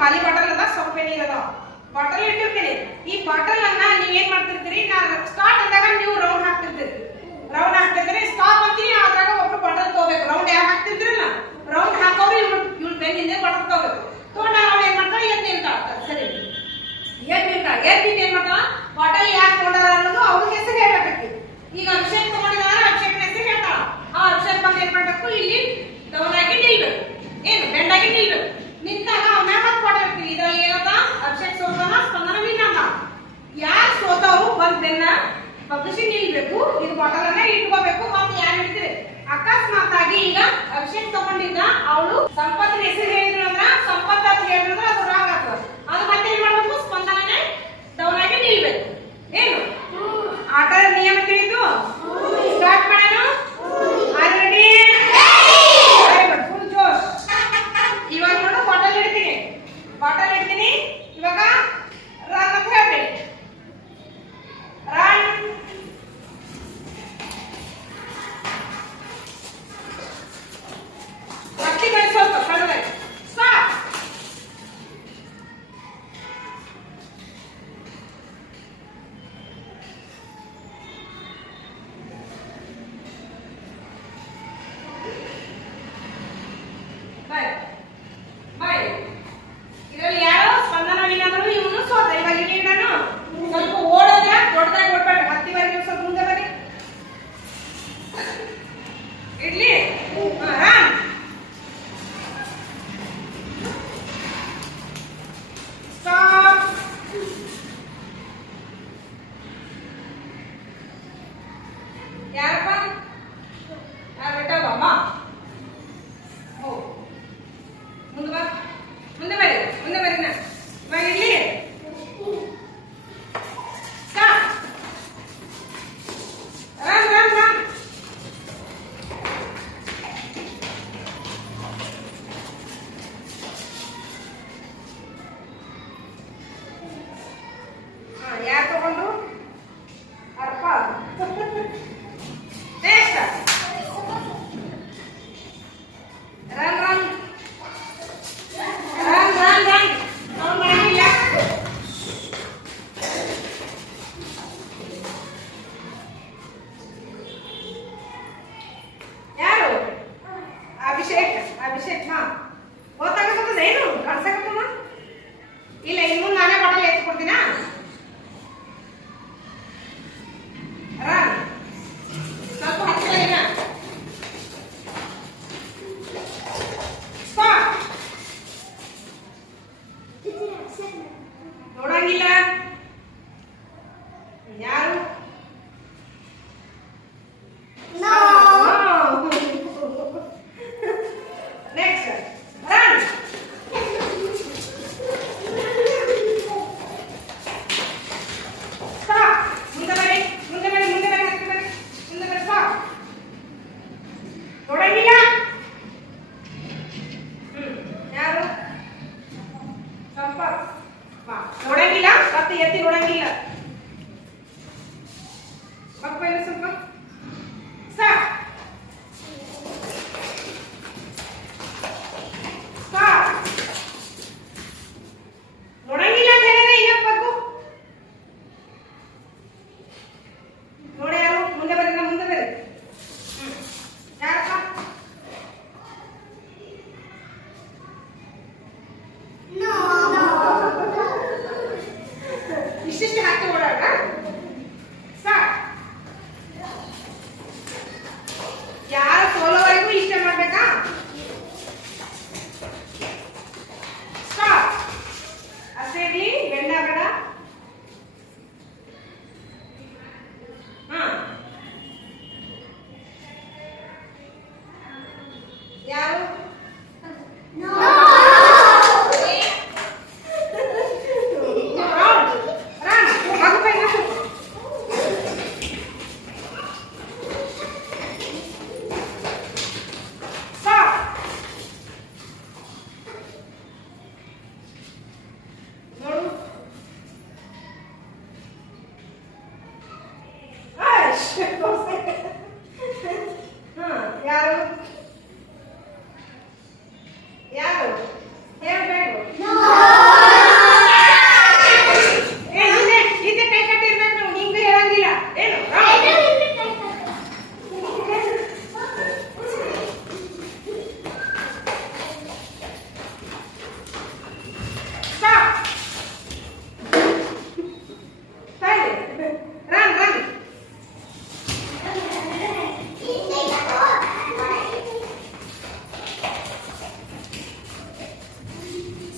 ಖಾಲಿ ಬಾಟಲ್ ಅದ, ಸ್ವಲ್ಪ ನೀರ್ ಅದ, ಬಾಟಲ್ ಇಟ್ಟಿರ್ತೀನಿ. ಈ ಬಾಟಲ್ ಅನ್ನ ನೀವ್ ಏನ್ ಮಾಡ್ತಿರ್ತೀರಿ, ನಾನು ಸ್ಟಾರ್ಟ್ ಅಂದಾಗ ನೀವು ರೌಂಡ್ ಹಾಕ್ತಿರ್ತೀರಿ, ರೌಂಡ್ ಹಾಕ್ತಿರ್ತೀರಿ, ಸ್ಟಾಪ್ ಅಂತೀನಿ, ಅದ್ರಾಗ ಒಬ್ರು ಬಾಟಲ್ ತಗೋಬೇಕು. ರೌಂಡ್ ಯಾರು ಹಾಕ್ತಿರ್ತೀರಲ್ಲ, ರೌಂಡ್ ಹಾಕೋರು ಇವ್ಳು ಬೆನ್ ಹಿಂದೆ ಬಾಟಲ್ ತಗೋಬೇಕು. ತಗೊಂಡ ಅವ್ನು ಏನ್ ಮಾಡ್ತಾಳೆ, ಎದ್ದು ನಿಲ್ತಾಳ. ಸರಿ, ಎದ್ದು ನಿಲ್ತಾಳ. ಎದ್ದು ಏನ್ ಮಾಡ್ತಾಳ, ಬಾಟಲ್ ಯಾಕೆ ತಗೊಂಡಾರ ಅನ್ನೋದು ಅವ್ರಿಗೆ ಹೆಸರು ಹೇಳ್ಬೇಕಿ. ಈಗ ಅಭಿಷೇಕ್ ತಗೊಂಡಿದಾರ, ಅಭಿಷೇಕ್ನ ಹೆಸರು ಹೇಳ್ತಾಳ. ಆ ಅಭಿಷೇಕ್ ಬಂದು ಏನ್ ಮಾಡ್ಬೇಕು, ಇಲ್ಲಿ ಡೌನ್ ಆಗಿ ನಿಲ್ಬೇಕು, ಏನು ಬೆಂಡಾಗಿ ನಿಲ್ಬೇಕು. ನಿಂತಾಗ ಅವನ ಮತ್ತೆ ಬಾಟಲ್ ಇರ್ತೀವಿ. ಇದ್ರಲ್ಲಿ ಏನದ, ಅಭಿಷೇಕ್ ಸೋತಾನ, ಸ್ಪಂದನ ವಿನ್ನದ. ಯಾರು ಸೋತವರು ಬಂದ್ ಬೆನ್ನ ಬಗ್ಗಿಸಿ ನಿಲ್ಬೇಕು. ಇದು ಬಾಟಲ್ ಅನ್ನ ಇಟ್ಕೋಬೇಕು. ಮತ್ತೆ ಯಾರು ಇಡ್ತೀರಿ, ಅಕಸ್ಮಾತ್ ಆಗಿ ಈಗ ಅಭಿಷೇಕ್ ತಗೊಂಡಿದ್ದ ಅವಳು ಸಂಪತ್ತಿನ ಹೆಸರು ಹೇಳಿದ್ರು ಅಂದ್ರ, ಸಂಪತ್ ಅಂತ ಹೇಳಿದ್ರೆ ಅದು ರಾಂಗ್ ಆಗ್ತದ. ಅದು ಮತ್ತೆ ಏನ್ ಮಾಡ್ಬೇಕು, ಸ್ಪಂದನನೇ ಡೌನ್ ಆಗಿ ನಿಲ್ಬೇಕು. ಏನು ಆಟದ ನಿಯಮ ತಿಳಿದು ಸ್ಟಾರ್ಟ್ ಮಾಡೋಣ. ಆಲ್ರೆಡಿ ಫುಲ್ ಜೋಶ್. ಇವಾಗ ನೋಡು, ಬಾಟಲ್ ಇಡ್ತೀನಿ, ಬಾಟಲ್ ಇಡ್ತೀನಿ. ಇವಾಗ ರನ್ ಅಂತ ಹೇಳ್ತೀನಿ. ರನ್. ಮಟ್ಟಿ ಕಳಿಸೋದು ಕಳೆದ ಸ್ಟಾಪ್. ಬಾಯ್ ಬಾಯ್. ಇದರಲ್ಲಿ ಯಾರೋ ಸ್ಪಂದನ ವಿನಾದ್ರು, ಇವನು ಸೋತ. ಇವಾಗ ಇಲ್ಲಿ ನಾನು ಸ್ವಲ್ಪ ಓಡೋದ, ದೊಡ್ಡದಾಗಿ ಓಡ್ಬೇಡ. ಹತ್ತಿವರೆಗೆ ಸ್ವಲ್ಪ ಮುಂದೆ ಬನ್ನಿ. ಇಡ್ಲಿ ರನ್. ಸ್ಟಾಪ್. ಯಾರಪ್ಪ, ಯಾರು ಬಿಟ್ಟಲ್ಲ ಅಮ್ಮ. ಓ ಮುಂದೆ ಬಾ, ಮುಂದೆ ಬರಿ, ಮುಂದೆ ಬರಿ. ನಾ ಇವಾಗ ಇಲ್ಲಿ ಸ್ಟಾಪ್. Run run run. ಯಾರು ತಗೊಂಡ್ರು, ಅರ್ಪ. Next run run run run run. ಅವ್ನು ಮಾಡಿಲ್ಲ. ಯಾರು, ಅಭಿಷೇಕ್. ಅಭಿಷೇಕ್ ಹಾ ಗೊತ್ತಾಗತ್ತದ, ಏನು ಕಳ್ಸಕತ್ತದ. ಇಲ್ಲ, ಇನ್ನು ನಾನೇ ಬಾಟಲ್ ಎತ್ಕೊಡ್ತೀನಾ. ರನ್. ಸ್ವಲ್ಪ ಹತ್ತಿರ ಸ್ಟಾಪ್. ನೋಡಂಗಿಲ್ಲ ಯಾರು. Next run.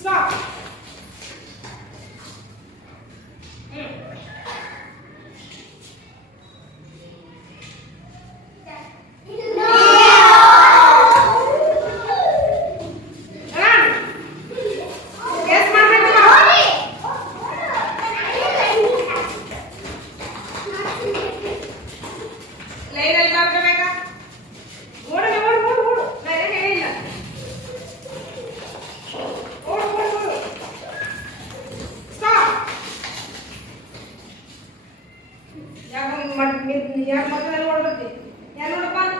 ಸ್ಟಾಪ್. ಲೈನಲ್ಲಿ ಮಾಡ್ಕೋಬೇಕಾ? ಓಡು ಓಡು ಓಡು ಓಡು. ನಾ ಏನು ಹೇಳಿಲ್ಲ. ಓಡು ಓಡು ಓಡು. ಸ್ಟಾಪ್. ಯಾಕೆ ಮಧ್ಯದಲ್ಲಿ ಓಡ್ಬರ್ತಿ? ಯಾರು ನೋಡಪ್ಪ?